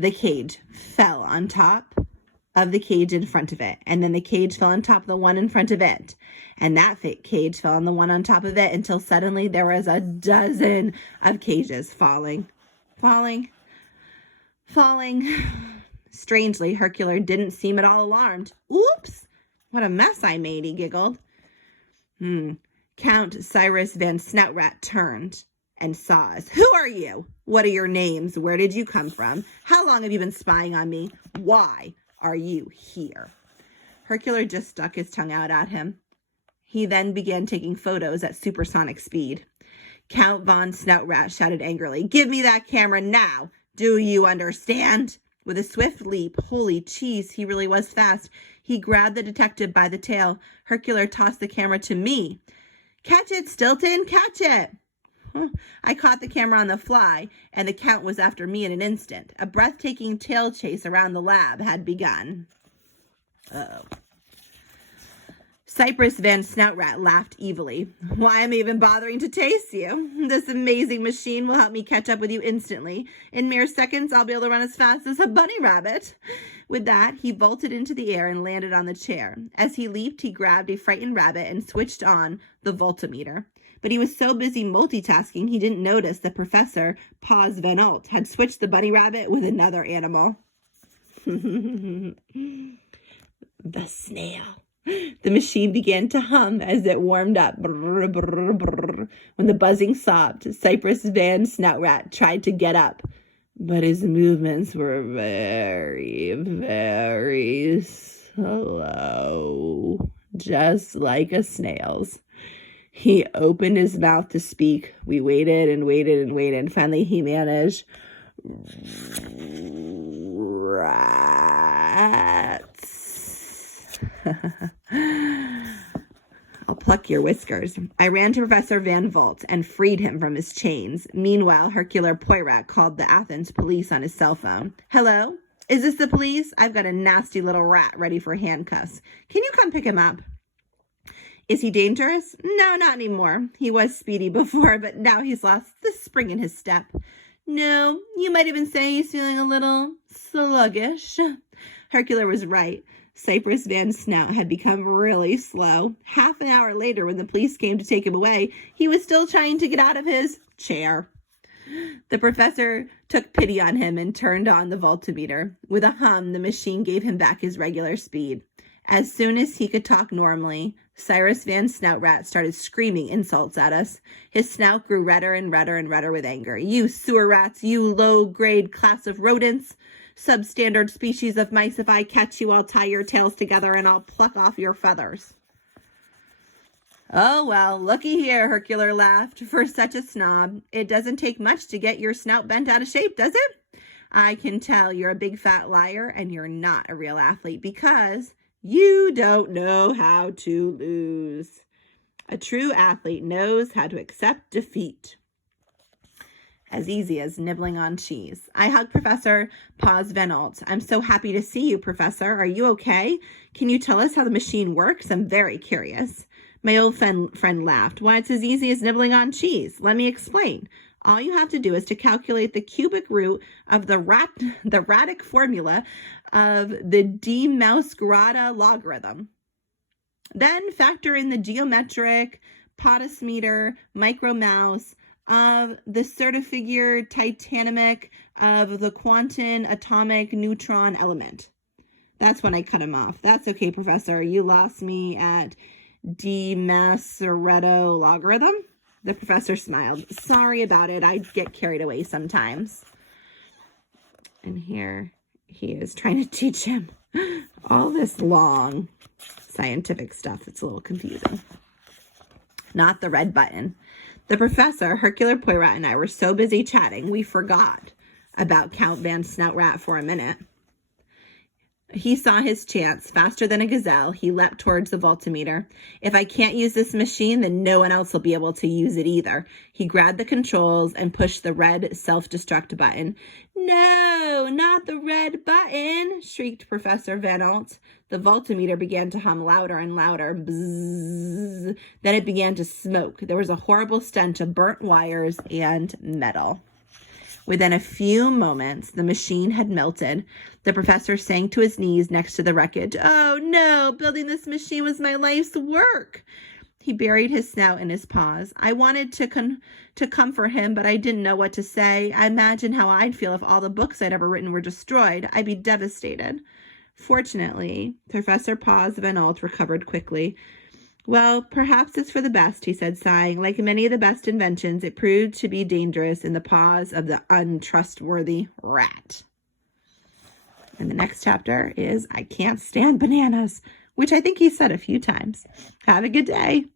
the cage fell on top of the cage in front of it. And then the cage fell on top of the one in front of it. And that cage fell on the one on top of it until suddenly there was a dozen of cages falling. Strangely, Hercule didn't seem at all alarmed. Oops, what a mess I made, he giggled. Count Cyrus Van Snoutrat turned and saw us. Who are you? What are your names? Where did you come from? How long have you been spying on me? Why are you here? Hercule just stuck his tongue out at him. He then began taking photos at supersonic speed. Count Von Snoutrat shouted angrily, "Give me that camera now! Do you understand?" With a swift leap, holy cheese, he really was fast, he grabbed the detective by the tail. Hercule tossed the camera to me. "Catch it, Stilton, catch it!" I caught the camera on the fly, and the Count was after me in an instant. A breathtaking tail chase around the lab had begun. Cypress Van Snoutrat laughed evilly. "Why am I even bothering to chase you? This amazing machine will help me catch up with you instantly. In mere seconds, I'll be able to run as fast as a bunny rabbit." With that, he vaulted into the air and landed on the chair. As he leaped, he grabbed a frightened rabbit and switched on the voltmeter. But he was so busy multitasking, he didn't notice that Professor Paws Van Alt had switched the bunny rabbit with another animal. The snail. The machine began to hum as it warmed up. Brr, brr, brr. When the buzzing stopped, Cypress Van Snoutrat tried to get up, but his movements were very, very slow, just like a snail's. He opened his mouth to speak. We waited and waited and waited, and finally he managed, "Rats." "I'll pluck your whiskers." I ran to Professor Van Volt and freed him from his chains. Meanwhile, Hercule Poirot called the Athens police on his cell phone. "Hello? Is this the police? I've got a nasty little rat ready for handcuffs. Can you come pick him up?" "Is he dangerous?" "No, not anymore. He was speedy before, but now he's lost the spring in his step." "No, you might even say he's feeling a little sluggish." Hercule was right. Cypress Van Snout had become really slow. Half an hour later, when the police came to take him away, he was still trying to get out of his chair. The professor took pity on him and turned on the voltmeter. With a hum, the machine gave him back his regular speed. As soon as he could talk normally, Cyrus Van Snoutrat started screaming insults at us. His snout grew redder and redder and redder with anger. "You sewer rats, you low-grade class of rodents, substandard species of mice, if I catch you, I'll tie your tails together and I'll pluck off your feathers." "Oh, well, looky here," Hercule laughed. "For such a snob, it doesn't take much to get your snout bent out of shape, does it? I can tell you're a big fat liar and you're not a real athlete because you don't know how to lose. A true athlete knows how to accept defeat." As easy as nibbling on cheese. I hugged Professor Paws Van Alt. "I'm so happy to see you, Professor. Are you okay? Can you tell us how the machine works? I'm very curious." My old friend laughed. "Why, it's as easy as nibbling on cheese. Let me explain. All you have to do is to calculate the cubic root of the radic formula of the d-mouse-grada logarithm. Then factor in the geometric potosmeter micromouse of the certifigure titanic of the quantum atomic neutron element." That's when I cut him off. "That's okay, Professor. You lost me at d-Macereto logarithm." The professor smiled. "Sorry about it. I get carried away sometimes." And here he is trying to teach him all this long scientific stuff. It's a little confusing. Not the red button. The professor, Hercule Poirot, and I were so busy chatting, we forgot about Count Van Snoutrat for a minute. He saw his chance. Faster than a gazelle, he leapt towards the voltmeter. "If I can't use this machine, then no one else will be able to use it either." He grabbed the controls and pushed the red self-destruct button. "No, not the red button!" shrieked Professor Van Alt. The voltmeter began to hum louder and louder. Bzzz. Then it began to smoke. There was a horrible stench of burnt wires and metal. Within a few moments, the machine had melted. The professor sank to his knees next to the wreckage. Oh no, building this machine was my life's work. He buried his snout in his paws. I wanted to comfort him, but I didn't know what to say. I imagined how I'd feel if all the books I'd ever written were destroyed. I'd be devastated. Fortunately, Professor Paws Van Alt recovered quickly. Well, perhaps it's for the best, he said, sighing. Like many of the best inventions, it proved to be dangerous in the paws of the untrustworthy rat. And the next chapter is I Can't Stand Bananas, which I think he said a few times. Have a good day.